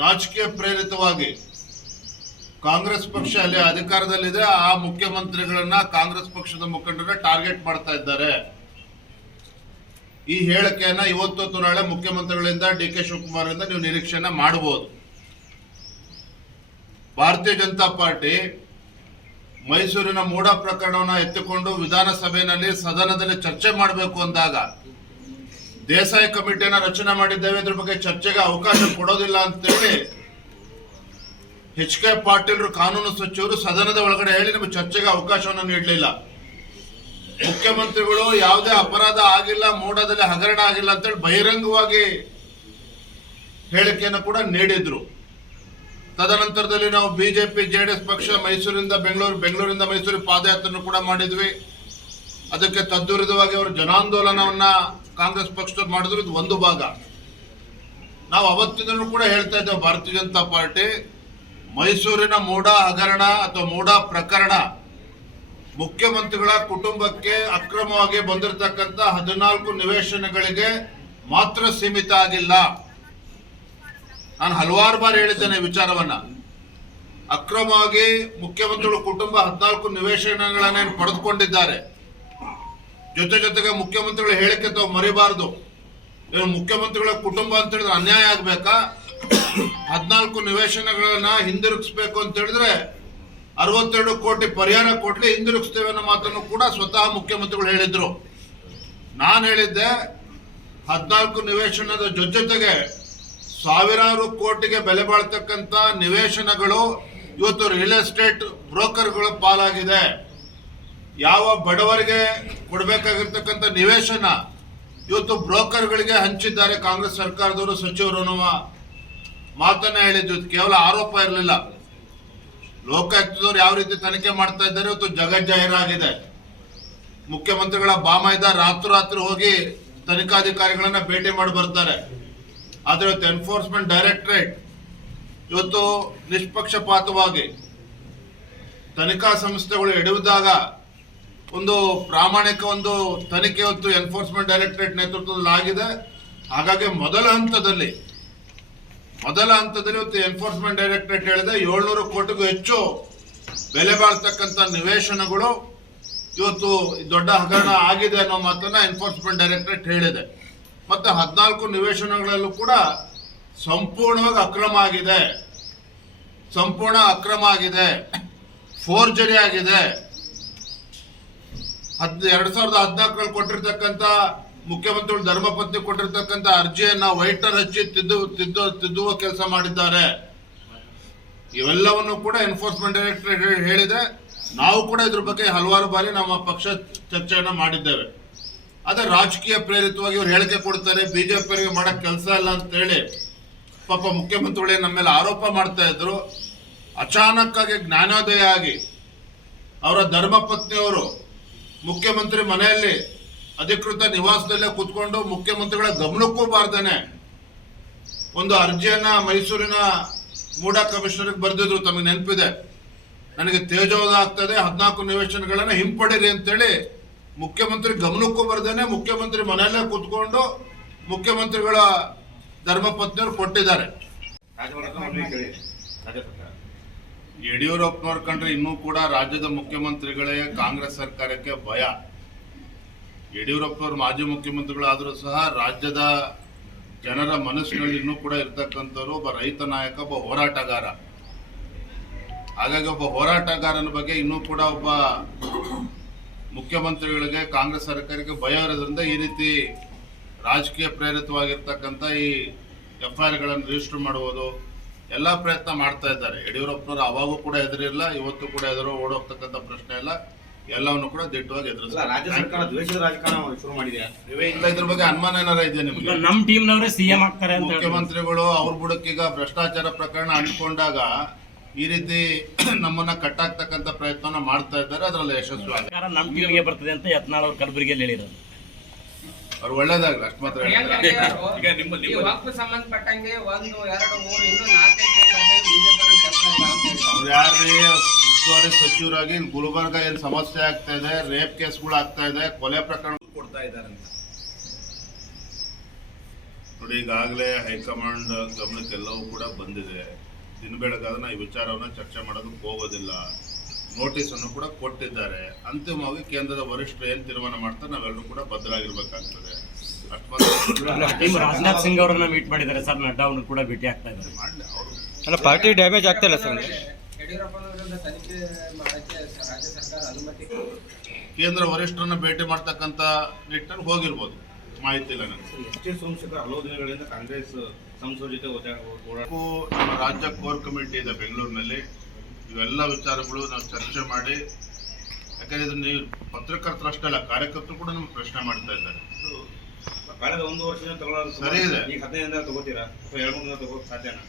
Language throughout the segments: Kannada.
ರಾಜಕೀಯ ಪ್ರೇರಿತವಾಗಿ ಕಾಂಗ್ರೆಸ್ ಪಕ್ಷ ಅಲ್ಲಿ ಅಧಿಕಾರದಲ್ಲಿದೆ, ಆ ಮುಖ್ಯಮಂತ್ರಿಗಳನ್ನ ಕಾಂಗ್ರೆಸ್ ಪಕ್ಷದ ಮುಖಂಡರ ಟಾರ್ಗೆಟ್ ಮಾಡ್ತಾ ಇದ್ದಾರೆ. ಈ ಹೇಳಿಕೆಯನ್ನ ಇವತ್ತು ನಾಳೆ ಮುಖ್ಯಮಂತ್ರಿಗಳಿಂದ ಡಿ ಕೆ ಶಿವಕುಮಾರ್ ನೀವು ನಿರೀಕ್ಷೆಯನ್ನ ಮಾಡಬಹುದು. ಭಾರತೀಯ ಜನತಾ ಪಾರ್ಟಿ ಮೈಸೂರಿನ ಮೂಡ ಪ್ರಕರಣವನ್ನು ಎತ್ತಿಕೊಂಡು ವಿಧಾನಸಭೆಯಲ್ಲಿ ಸದನದಲ್ಲಿ ಚರ್ಚೆ ಮಾಡಬೇಕು ಅಂದಾಗ ದೇಸಾಯಿ ಕಮಿಟಿಯನ್ನ ರಚನೆ ಮಾಡಿದ್ದೇವೆ, ಇದ್ರ ಬಗ್ಗೆ ಚರ್ಚೆಗೆ ಅವಕಾಶ ಕೊಡೋದಿಲ್ಲ ಅಂತೇಳಿ ಎಚ್ ಕೆ ಪಾಟೀಲ್ರು ಕಾನೂನು ಸಚಿವರು ಸದನದ ಒಳಗಡೆ ಹೇಳಿ ನಮಗೆ ಚರ್ಚೆಗೆ ಅವಕಾಶವನ್ನು ನೀಡಲಿಲ್ಲ. ಮುಖ್ಯಮಂತ್ರಿಗಳು ಯಾವುದೇ ಅಪರಾಧ ಆಗಿಲ್ಲ, ಮೋಡದಲ್ಲಿ ಹಗರಣ ಆಗಿಲ್ಲ ಅಂತೇಳಿ ಬಹಿರಂಗವಾಗಿ ಹೇಳಿಕೆಯನ್ನು ಕೂಡ ನೀಡಿದ್ರು. ತದನಂತರದಲ್ಲಿ ನಾವು ಬಿಜೆಪಿ ಜೆಡಿಎಸ್ ಪಕ್ಷ, ಮೈಸೂರಿಂದ ಬೆಂಗಳೂರು, ಬೆಂಗಳೂರಿಂದ ಮೈಸೂರು ಪಾದಯಾತ್ರೆಯನ್ನು ಕೂಡ ಮಾಡಿದ್ವಿ. ಅದಕ್ಕೆ ತದ್ವಿರುದ್ಧವಾಗಿ ಅವರು ಜನಾಂದೋಲನವನ್ನ ಕಾಂಗ್ರೆಸ್ ಪಕ್ಷದವ್ರು ಮಾಡಿದ್ರು, ಇದು ಒಂದು ಭಾಗ. ನಾವು ಅವತ್ತಿನೂ ಕೂಡ ಹೇಳ್ತಾ ಇದ್ದೇವೆ, ಭಾರತೀಯ ಜನತಾ ಪಾರ್ಟಿ, ಮೈಸೂರಿನ ಮೂಡ ಹಗರಣ ಅಥವಾ ಮೂಡ ಪ್ರಕರಣ, ಮುಖ್ಯಮಂತ್ರಿಗಳ ಕುಟುಂಬಕ್ಕೆ ಅಕ್ರಮವಾಗಿ ಬಂದಿರತಕ್ಕಂತ ಹದಿನಾಲ್ಕು ನಿವೇಶನಗಳಿಗೆ ಮಾತ್ರ ಸೀಮಿತ ಆಗಿಲ್ಲ. ನಾನು ಹಲವಾರು ಬಾರಿ ಹೇಳಿದ್ದೇನೆ ವಿಚಾರವನ್ನ. ಅಕ್ರಮವಾಗಿ ಮುಖ್ಯಮಂತ್ರಿಗಳ ಕುಟುಂಬ ಹದಿನಾಲ್ಕು ನಿವೇಶನಗಳನ್ನೇನು ಪಡೆದುಕೊಂಡಿದ್ದಾರೆ. ಜೊತೆ ಜೊತೆಗೆ ಮುಖ್ಯಮಂತ್ರಿಗಳು ಹೇಳಿಕೆ ತಾವು ಮರಿಬಾರ್ದು. ಮುಖ್ಯಮಂತ್ರಿಗಳ ಕುಟುಂಬ ಅಂತ ಹೇಳಿದ್ರೆ ಅನ್ಯಾಯ ಆಗ್ಬೇಕಾ? ಹದಿನಾಲ್ಕು ನಿವೇಶನಗಳನ್ನ ಹಿಂದಿರುಗಿಸ್ಬೇಕು ಅಂತ ಹೇಳಿದ್ರೆ ಅರವತ್ತೆರಡು ಕೋಟಿ ಪರಿಹಾರ ಕೋಟಿ ಹಿಂದಿರುಗಿಸ್ತೇವೆ ಅನ್ನೋ ಮಾತನ್ನು ಕೂಡ ಸ್ವತಃ ಮುಖ್ಯಮಂತ್ರಿಗಳು ಹೇಳಿದ್ರು. ನಾನು ಹೇಳಿದ್ದೆ ಹದಿನಾಲ್ಕು ನಿವೇಶನದ ಜೊತೆ ಜೊತೆಗೆ ಸಾವಿರಾರು ಕೋಟಿಗೆ ಬೆಲೆ ಬಾಳ್ತಕ್ಕಂತ ನಿವೇಶನಗಳು ಇವತ್ತು ರಿಯಲ್ ಎಸ್ಟೇಟ್ ಬ್ರೋಕರ್ಗಳ ಪಾಲಾಗಿದೆ. ಯಾವ ಬಡವರಿಗೆ ಕೊಡಬೇಕಾಗಿರ್ತಕ್ಕಂಥ ನಿವೇಶನ ಇವತ್ತು ಬ್ರೋಕರ್ಗಳಿಗೆ ಹಂಚಿದ್ದಾರೆ ಕಾಂಗ್ರೆಸ್ ಸರ್ಕಾರದವರು ಸಚಿವರು ಅನ್ನುವ ಮಾತನ್ನ ಹೇಳಿದ್ದು. ಕೇವಲ ಆರೋಪ ಇರಲಿಲ್ಲ. ಲೋಕಾಯುಕ್ತದವರು ಯಾವ ರೀತಿ ತನಿಖೆ ಮಾಡ್ತಾ ಇದ್ದಾರೆ, ಇವತ್ತು ಜಗಜ್ಜಾಹೀರಾಗಿದೆ ಮುಖ್ಯಮಂತ್ರಿಗಳ ಬಾಮೈದ ರಾತ್ರಿ ಹೋಗಿ ತನಿಖಾಧಿಕಾರಿಗಳನ್ನ ಭೇಟಿ ಮಾಡಿ ಬರ್ತಾರೆ. ಆದರೆ ಇವತ್ತು ಎನ್ಫೋರ್ಸ್ಮೆಂಟ್ ಡೈರೆಕ್ಟರೇಟ್ ಇವತ್ತು ನಿಷ್ಪಕ್ಷಪಾತವಾಗಿ ತನಿಖಾ ಸಂಸ್ಥೆಗಳು ಎಡುವುದಾಗ ಒಂದು ಪ್ರಾಮಾಣಿಕ ಒಂದು ತನಿಖೆ ಹೊತ್ತು ಎನ್ಫೋರ್ಸ್ಮೆಂಟ್ ಡೈರೆಕ್ಟರೇಟ್ ನೇತೃತ್ವದಲ್ಲಿ ಆಗಿದೆ. ಹಾಗಾಗಿ ಮೊದಲ ಹಂತದಲ್ಲಿ ಮೊದಲ ಹಂತದಲ್ಲಿ ಇವತ್ತು ಎನ್ಫೋರ್ಸ್ಮೆಂಟ್ ಡೈರೆಕ್ಟರೇಟ್ ಹೇಳಿದೆ. ಏಳ್ನೂರು ಕೋಟಿಗೂ ಹೆಚ್ಚು ಬೆಲೆ ಬಾಳ್ತಕ್ಕಂಥ ನಿವೇಶನಗಳು ಇವತ್ತು ದೊಡ್ಡ ಹಗರಣ ಆಗಿದೆ ಅನ್ನೋ ಮಾತನ್ನ ಎನ್ಫೋರ್ಸ್ಮೆಂಟ್ ಡೈರೆಕ್ಟರೇಟ್ ಹೇಳಿದೆ. ಮತ್ತೆ ಹದಿನಾಲ್ಕು ನಿವೇಶನಗಳಲ್ಲೂ ಕೂಡ ಸಂಪೂರ್ಣವಾಗಿ ಅಕ್ರಮ ಆಗಿದೆ. ಸಂಪೂರ್ಣ ಅಕ್ರಮ ಆಗಿದೆ. ಫೋರ್ಜರಿ ಆಗಿದೆ. ಹದ್ ಎರಡ್ ಸಾವಿರದ ಹದಿನಾಲ್ಕರಲ್ಲಿ ಕೊಟ್ಟಿರ್ತಕ್ಕಂಥ ಮುಖ್ಯಮಂತ್ರಿಗಳು ಧರ್ಮಪತ್ನಿ ಕೊಟ್ಟಿರ್ತಕ್ಕಂಥ ಅರ್ಜಿಯನ್ನ ವೈಟರ್ ಹಚ್ಚಿ ತಿದ್ದು ತಿದ್ದು ತಿದ್ದುವ ಕೆಲಸ ಮಾಡಿದ್ದಾರೆ. ಇವೆಲ್ಲವನ್ನು ಕೂಡ ಎನ್ಫೋರ್ಸ್ಮೆಂಟ್ ಡೈರೆಕ್ಟರೇಟ್ ಹೇಳಿದೆ. ನಾವು ಕೂಡ ಇದ್ರ ಬಗ್ಗೆ ಹಲವಾರು ಬಾರಿ ನಮ್ಮ ಪಕ್ಷ ಚರ್ಚೆಯನ್ನು ಮಾಡಿದ್ದೇವೆ. ಅದೇ ರಾಜಕೀಯ ಪ್ರೇರಿತವಾಗಿ ಇವ್ರು ಹೇಳಿಕೆ ಕೊಡ್ತಾರೆ, ಬಿಜೆಪಿಯವರಿಗೆ ಮಾಡಕ್ ಕೆಲಸ ಇಲ್ಲ ಅಂತ ಹೇಳಿ ಪಾಪ ಮುಖ್ಯಮಂತ್ರಿಗಳೇ ನಮ್ಮ ಮೇಲೆ ಆರೋಪ ಮಾಡ್ತಾ ಇದ್ರು. ಅಚಾನಕ್ ಆಗಿ ಜ್ಞಾನೋದಯ ಆಗಿ ಅವರ ಧರ್ಮಪತ್ನಿಯವರು ಮುಖ್ಯಮಂತ್ರಿ ಮನೆಯಲ್ಲಿ ಅಧಿಕೃತ ನಿವಾಸದಲ್ಲೇ ಕೂತ್ಕೊಂಡು ಮುಖ್ಯಮಂತ್ರಿಗಳ ಗಮನಕ್ಕೂ ಬಾರ್ದೇನೆ ಒಂದು ಅರ್ಜಿಯನ್ನ ಮೈಸೂರಿನ ಮೂಡಾ ಕಮಿಷನರ್ಗೆ ಬರೆದಿದ್ರು, ತಮಗೆ ನೆನಪಿದೆ. ನನಗೆ ತೇಜೋದ ಆಗ್ತದೆ ಹದಿನಾಲ್ಕು ನಿವೇಶನಗಳನ್ನ ಹಿಂಪಡೀರಿ ಅಂತೇಳಿ ಮುಖ್ಯಮಂತ್ರಿ ಗಮನಕ್ಕೂ ಬರ್ದೇನೆ, ಮುಖ್ಯಮಂತ್ರಿ ಮನೆಯಲ್ಲೇ ಕೂತ್ಕೊಂಡು ಮುಖ್ಯಮಂತ್ರಿಗಳ ಧರ್ಮಪತ್ನಿಯವರು ಕೊಟ್ಟಿದ್ದಾರೆ. ಯಡಿಯೂರಪ್ಪನವ್ರ ಕಂಡ್ರೆ ಇನ್ನೂ ಕೂಡ ರಾಜ್ಯದ ಮುಖ್ಯಮಂತ್ರಿಗಳೇ ಕಾಂಗ್ರೆಸ್ ಸರ್ಕಾರಕ್ಕೆ ಭಯ. ಯಡಿಯೂರಪ್ಪನವರು ಮಾಜಿ ಮುಖ್ಯಮಂತ್ರಿಗಳಾದರೂ ಸಹ ರಾಜ್ಯದ ಜನರ ಮನಸ್ಸಿನಲ್ಲಿ ಇನ್ನೂ ಕೂಡ ಇರ್ತಕ್ಕಂಥವ್ರು ಒಬ್ಬ ರೈತ ನಾಯಕ, ಒಬ್ಬ ಹೋರಾಟಗಾರ. ಹಾಗಾಗಿ ಒಬ್ಬ ಹೋರಾಟಗಾರನ ಬಗ್ಗೆ ಇನ್ನೂ ಕೂಡ ಒಬ್ಬ ಮುಖ್ಯಮಂತ್ರಿಗಳಿಗೆ, ಕಾಂಗ್ರೆಸ್ ಸರ್ಕಾರಕ್ಕೆ ಭಯ ಇರೋದ್ರಿಂದ ಈ ರೀತಿ ರಾಜಕೀಯ ಪ್ರೇರಿತವಾಗಿರ್ತಕ್ಕಂಥ ಈ ಎಫ್ ಐ ಆರ್ಗಳನ್ನು ರಿಜಿಸ್ಟರ್ ಮಾಡುವುದು ಎಲ್ಲ ಪ್ರಯತ್ನ ಮಾಡ್ತಾ ಇದ್ದಾರೆ. ಯಡಿಯೂರಪ್ಪನವರು ಅವಾಗೂ ಕೂಡ ಎದುರಿಲ್ಲ ಇವತ್ತು ಕೂಡ ಎದುರು ಓಡೋಗ್ತಕ್ಕಂಥ ಪ್ರಶ್ನೆ ಇಲ್ಲ. ಎಲ್ಲವನ್ನು ಕೂಡ ದಿಟ್ಟವಾಗಿ ಅಲ್ಲ, ರಾಜ್ಯ ಸರ್ಕಾರ ದ್ವೇಷದ ರಾಜಕಾರಣ ಶುರು ಮಾಡಿದೆ. ನೀವೇ ಇಲ್ಲ ಇದ್ರ ಬಗ್ಗೆ ಅನುಮಾನ ಏನಾರ ಇದೆ ನಿಮ್ಗೆ? ನಮ್ ಟೀಮ್ನವರೇ ಸಿಎಂ ಆಗ್ತಾರೆ ಅಂತ. ಮುಖ್ಯಮಂತ್ರಿಗಳು ಅವ್ರ ಬುಡಕ್ಕೀಗ ಭ್ರಷ್ಟಾಚಾರ ಪ್ರಕರಣ ಅನ್ಕೊಂಡಾಗ ಈ ರೀತಿ ನಮ್ಮನ್ನ ಕಟ್ಟಾಕ್ತಕ್ಕಂಥ ಪ್ರಯತ್ನ ಮಾಡ್ತಾ ಇದ್ದಾರೆ. ಅದರಲ್ಲಿ ಯಶಸ್ವಿ ಆಗಿದೆ ಸರ್ಕಾರ ನಮ್ ಟೀಮ್ಗೆ ಬರ್ತದೆ ಅಂತ ಯತ್ನಾಳ್ ಅವ್ರ ಕಲಬುರಗಿಯಲ್ಲಿ ಹೇಳಿರೋದು. ಅವ್ರು ಒಳ್ಳೇದಾಗ ಅಷ್ಟು ಮಾತ್ರ ಈಗ ನಿಮ್ಮ ಸಂಬಂಧಪಟ್ಟಂಗೆ ಒಂದು ಎರಡು ಮೂರು ಇನ್ನೂ ನಾಲ್ಕೈದು ಉಸ್ತುವಾರಿ ಸಚಿವರಾಗಿ ಗುಲ್ಬರ್ಗ ಏನ್ ಸಮಸ್ಯೆ ಆಗ್ತಾ ಇದೆ ರೇಪ್ ಕೇಸ್ಗಳು ಆಗ್ತಾ ಇದೆ ಕೊಲೆ ಪ್ರಕರಣ ಕೊಡ್ತಾ ಇದ್ದಾರೆ ಅಂತ. ನೋಡಿ ಈಗಾಗಲೇ ಹೈಕಮಾಂಡ್ ಗಮನಕ್ಕೆಲ್ಲವೂ ಕೂಡ ಬಂದಿದೆ. ದಿನ ಬೆಳಗಾದ ಈ ವಿಚಾರವನ್ನ ಚರ್ಚೆ ಮಾಡೋದಕ್ಕೆ ಹೋಗೋದಿಲ್ಲ. ನೋಟಿಸ್ ಅನ್ನು ಕೂಡ ಕೊಟ್ಟಿದ್ದಾರೆ. ಅಂತಿಮವಾಗಿ ಕೇಂದ್ರದ ವರಿಷ್ಠರು ಏನ್ ತೀರ್ಮಾನ ಮಾಡ್ತಾರೆ ನಾವೆಲ್ಲರೂ ಕೂಡ ಬದ್ಧರಾಗಿರ್ಬೇಕಾಗ್ತದೆ. ರಾಜನಾಥ್ ಸಿಂಗ್ ಅವರನ್ನ ಮೀಟ್ ಮಾಡಿದ್ದಾರೆ ಸರ್ ನಡ್ಡಾ ಅವ್ರನ್ನ ಕೂಡ ಭೇಟಿ ಆಗ್ತಾ ಇದ್ದಾರೆ. ಅಲ್ಲ ಪಾರ್ಟಿ ಡ್ಯಾಮೇಜ್ ಆಗ್ತಾ ಇಲ್ಲ ಸರ್ ಕೇಂದ್ರ ವರಿಷ್ಠರನ್ನ ಭೇಟಿ ಮಾಡ್ತಕ್ಕಂಥ ನಿಟ್ಟಿನಲ್ಲಿ ಹೋಗಿರ್ಬೋದು. ಮಾಹಿತಿ ಇಲ್ಲ ನನಗೆ. ಸೋಮಶೇಖರ್ ಹಲವು ದಿನಗಳಿಂದ ಕಾಂಗ್ರೆಸ್ ಸಂಸದ ಜೊತೆ ನಮ್ಮ ರಾಜ್ಯ ಕೋರ್ ಕಮಿಟಿ ಇದೆ ಬೆಂಗಳೂರಿನಲ್ಲಿ. ಇವೆಲ್ಲ ವಿಚಾರಗಳು ನಾವು ಚರ್ಚೆ ಮಾಡಿ ಯಾಕಂದ್ರೆ ಇದನ್ನು ನೀವು ಪತ್ರಕರ್ತರಷ್ಟೇ ಅಲ್ಲ ಕಾರ್ಯಕರ್ತರು ಕೂಡ ನಮ್ಗೆ ಪ್ರಶ್ನೆ ಮಾಡ್ತಾ ಇದ್ದಾರೆ. ಕಳೆದ ಒಂದು ವರ್ಷದಿಂದ ತಗೊಳ್ಳೋದು ಸರಿ ಇದೆ. ಈಗ ಹದಿನೈದು ದಿನ ತಗೋತೀರಾ? ಅಥವಾ ಎರಡು ಮೂರು ದಿನ ತಗೋಕ್ ಸಾಧ್ಯನಾ?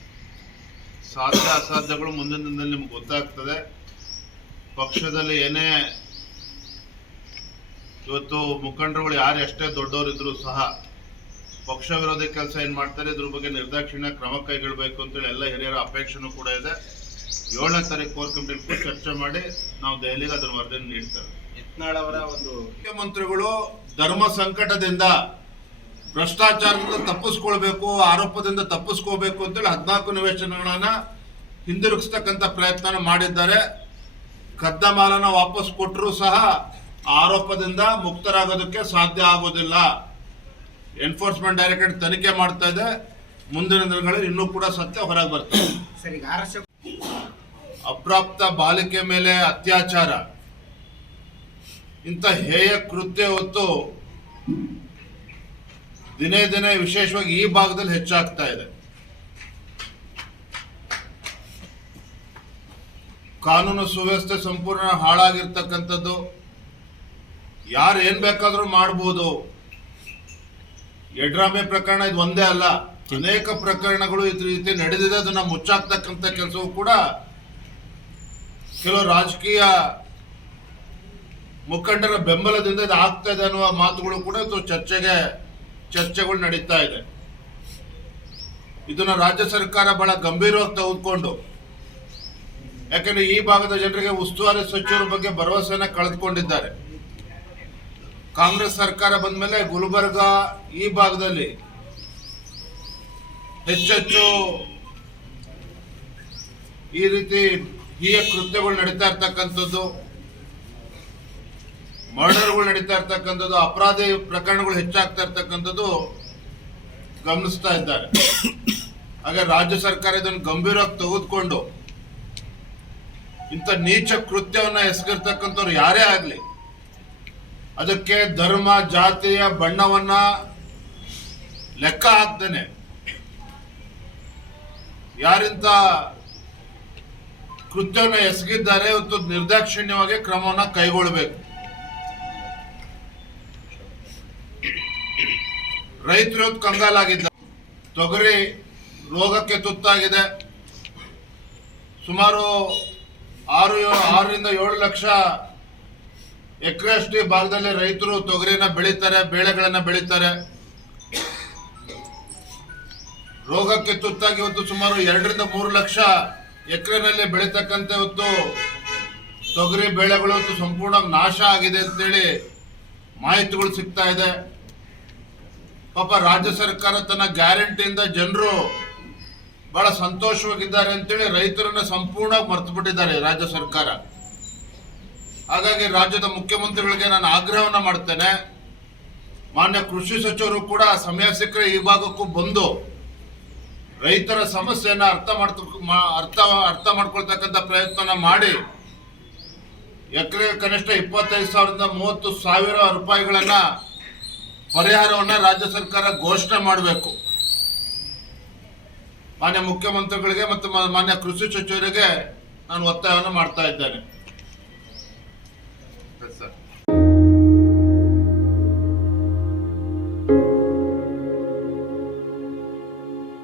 ಸಾಧ್ಯ ಅಸಾಧ್ಯಗಳು ಮುಂದಿನ ದಿನದಲ್ಲಿ ನಿಮ್ಗೆ ಗೊತ್ತಾಗ್ತದೆ. ಪಕ್ಷದಲ್ಲಿ ಏನೇ ಇವತ್ತು ಮುಖಂಡರುಗಳು ಯಾರು ಎಷ್ಟೇ ದೊಡ್ಡವರಿದ್ರು ಸಹ ಪಕ್ಷ ವಿರೋಧಿ ಕೆಲಸ ಏನ್ ಮಾಡ್ತಾರೆ ಇದ್ರ ಬಗ್ಗೆ ನಿರ್ದಾಕ್ಷಿಣ್ಯ ಕ್ರಮ ಕೈಗೊಳ್ಬೇಕು ಅಂತೇಳಿ ಎಲ್ಲ ಹಿರಿಯರ ಅಪೇಕ್ಷೆನೂ ಕೂಡ ಇದೆ. ಏಳನೇ ತಾರೀಕು ಕೋರ್ ಕಮಿಟಿ ಚರ್ಚೆ ಮಾಡಿ ನಾವು ದೆಹಲಿಗೆ ಅದರ ವರದಿಯನ್ನು ನೀಡ್ತೇವೆ. ಯತ್ನಾಳ್ ಅವರ ಒಂದು ಮುಖ್ಯಮಂತ್ರಿಗಳು ಧರ್ಮ ಸಂಕಟದಿಂದ ಭ್ರಷ್ಟಾಚಾರದಿಂದ ತಪ್ಪಿಸ್ಕೊಳ್ಬೇಕು ಆರೋಪದಿಂದ ತಪ್ಪಿಸ್ಕೋಬೇಕು ಅಂತೇಳಿ ಹದಿನಾಲ್ಕು ನಿವೇಶನಗಳನ್ನ ಹಿಂದಿರುಗಿಸ್ತಕ್ಕಂಥ ಪ್ರಯತ್ನ ಮಾಡಿದ್ದಾರೆ. ಕದ್ದ ಮಾಲನ್ನ ವಾಪಸ್ ಕೊಟ್ಟರೂ ಸಹ ಆರೋಪದಿಂದ ಮುಕ್ತರಾಗೋದಕ್ಕೆ ಸಾಧ್ಯ ಆಗೋದಿಲ್ಲ. ಎನ್ಫೋರ್ಸ್ಮೆಂಟ್ ಡೈರೆಕ್ಟರೇಟ್ ತನಿಖೆ ಮಾಡ್ತಾ ಇದೆ. ಮುಂದಿನ ದಿನಗಳಲ್ಲಿ ಇನ್ನೂ ಕೂಡ ಸತ್ಯ ಹೊರಗೆ ಬರ್ತದೆ. ಸರ್ ಈಗ ಆರ್ ಅಪ್ರಾಪ್ತ ಬಾಲಿಕೆ ಮೇಲೆ ಅತ್ಯಾಚಾರ. ಇಂಥ ಹೇಯ ಕೃತ್ಯ ಹೊತ್ತು ದಿನೇ ದಿನೇ ವಿಶೇಷವಾಗಿ ಈ ಭಾಗದಲ್ಲಿ ಹೆಚ್ಚಾಗ್ತಾ ಇದೆ. ಕಾನೂನು ಸುವ್ಯವಸ್ಥೆ ಸಂಪೂರ್ಣ ಹಾಳಾಗಿರ್ತಕ್ಕಂಥದ್ದು. ಯಾರು ಏನ್ ಬೇಕಾದ್ರೂ ಮಾಡ್ಬೋದು. ಯಡ್ರಾಮೆ ಪ್ರಕರಣ ಇದು ಒಂದೇ ಅಲ್ಲ. ಅನೇಕ ಪ್ರಕರಣಗಳು ಇದ್ರ ರೀತಿ ನಡೆದಿದೆ. ಅದನ್ನ ಮುಚ್ಚಾಕ್ತಕ್ಕಂಥ ಕೆಲಸವೂ ಕೂಡ ಕೆಲವು ರಾಜಕೀಯ ಮುಖಂಡರ ಬೆಂಬಲದಿಂದ ಇದು ಆಗ್ತಾ ಇದೆ ಅನ್ನುವ ಮಾತುಗಳು ಕೂಡ ಚರ್ಚೆಗೆ ಚರ್ಚೆಗಳು ನಡೀತಾ ಇದೆ. ಇದನ್ನ ರಾಜ್ಯ ಸರ್ಕಾರ ಬಹಳ ಗಂಭೀರವಾಗಿ ತೆಗೆದುಕೊಂಡು, ಯಾಕಂದ್ರೆ ಈ ಭಾಗದ ಜನರಿಗೆ ಉಸ್ತುವಾರಿ ಸಚಿವರ ಬಗ್ಗೆ ಭರವಸೆನ ಕಳೆದುಕೊಂಡಿದ್ದಾರೆ. ಕಾಂಗ್ರೆಸ್ ಸರ್ಕಾರ ಬಂದ ಮೇಲೆ ಗುಲ್ಬರ್ಗ ಈ ಭಾಗದಲ್ಲಿ ಹೆಚ್ಚೆಚ್ಚು ಈ ರೀತಿ ಹೀಯ ಕೃತ್ಯಗಳು ನಡೀತಾ ಇರ್ತಕ್ಕಂಥದ್ದು, ಮರ್ಡರ್ಗಳು ನಡೀತಾ ಇರ್ತಕ್ಕಂಥದ್ದು, ಅಪರಾಧಿ ಪ್ರಕರಣಗಳು ಹೆಚ್ಚಾಗ್ತಾ ಇರ್ತಕ್ಕಂಥದ್ದು ಗಮನಿಸ್ತಾ ಇದ್ದಾರೆ. ಹಾಗೆ ರಾಜ್ಯ ಸರ್ಕಾರ ಇದನ್ನು ಗಂಭೀರವಾಗಿ ತೆಗೆದುಕೊಂಡು ಇಂಥ ನೀಚ ಕೃತ್ಯವನ್ನ ಎಸಗಿರ್ತಕ್ಕಂಥವ್ರು ಯಾರೇ ಆಗಲಿ, ಅದಕ್ಕೆ ಧರ್ಮ, ಜಾತಿಯ ಬಣ್ಣವನ್ನ ಲೆಕ್ಕ ಹಾಕ್ದೇನೆ ಯಾರಿಂತ ಕೃತ್ಯವನ್ನ ಎಸಗಿದ್ದಾರೆ ಇವತ್ತು ನಿರ್ದಾಕ್ಷಿಣ್ಯವಾಗಿ ಕ್ರಮವನ್ನ ಕೈಗೊಳ್ಳಬೇಕು. ರೈತರು ಕಂಗಾಲಾಗಿದ್ದ ತೊಗರಿ ರೋಗಕ್ಕೆ ತುತ್ತಾಗಿದೆ. ಸುಮಾರು ಆರು, ಆರರಿಂದ ಏಳು ಲಕ್ಷ ಎಕರೆಯಷ್ಟು ಈ ಭಾಗದಲ್ಲಿ ರೈತರು ತೊಗರಿನ ಬೆಳೀತಾರೆ, ಬೇಳೆಗಳನ್ನು ಬೆಳೀತಾರೆ. ರೋಗಕ್ಕೆ ತುತ್ತಾಗಿ ಇವತ್ತು ಸುಮಾರು ಎರಡರಿಂದ ಮೂರು ಲಕ್ಷ ಎಕರೆನಲ್ಲಿ ಬೆಳೀತಕ್ಕಂಥ ಇವತ್ತು ತೊಗರಿ ಬೆಳೆಗಳು ಸಂಪೂರ್ಣ ನಾಶ ಆಗಿದೆ ಅಂತೇಳಿ ಮಾಹಿತಿಗಳು ಸಿಗ್ತಾ ಇದೆ. ಪಾಪ ರಾಜ್ಯ ಸರ್ಕಾರ ತನ್ನ ಗ್ಯಾರಂಟಿಯಿಂದ ಜನರು ಬಹಳ ಸಂತೋಷವಾಗಿದ್ದಾರೆ ಅಂತೇಳಿ ರೈತರನ್ನ ಸಂಪೂರ್ಣ ಮರ್ತು ಬಿಟ್ಟಿದ್ದಾರೆ ರಾಜ್ಯ ಸರ್ಕಾರ. ಹಾಗಾಗಿ ರಾಜ್ಯದ ಮುಖ್ಯಮಂತ್ರಿಗಳಿಗೆ ನಾನು ಆಗ್ರಹವನ್ನ ಮಾಡ್ತೇನೆ. ಮಾನ್ಯ ಕೃಷಿ ಸಚಿವರು ಕೂಡ ಸಮಯ ಸಿಕ್ಕರೆ ಈ ಭಾಗಕ್ಕೂ ಬಂದು ರೈತರ ಸಮಸ್ಯೆಯನ್ನ ಅರ್ಥ ಮಾಡ್ತ ಅರ್ಥ ಅರ್ಥ ಮಾಡ್ಕೊಳ್ತಕ್ಕಂಥ ಪ್ರಯತ್ನ ಮಾಡಿ ಎಕರೆ ಕನಿಷ್ಠ ಇಪ್ಪತ್ತೈದು ಸಾವಿರದ ಮೂವತ್ತು ಸಾವಿರ ರೂಪಾಯಿಗಳನ್ನ ಪರಿಹಾರವನ್ನ ರಾಜ್ಯ ಸರ್ಕಾರ ಘೋಷಣೆ ಮಾಡಬೇಕು. ಮಾನ್ಯ ಮುಖ್ಯಮಂತ್ರಿಗಳಿಗೆ ಮತ್ತು ಮಾನ್ಯ ಕೃಷಿ ಸಚಿವರಿಗೆ ನಾನು ಒತ್ತಾಯವನ್ನು ಮಾಡ್ತಾ ಇದ್ದೇನೆ.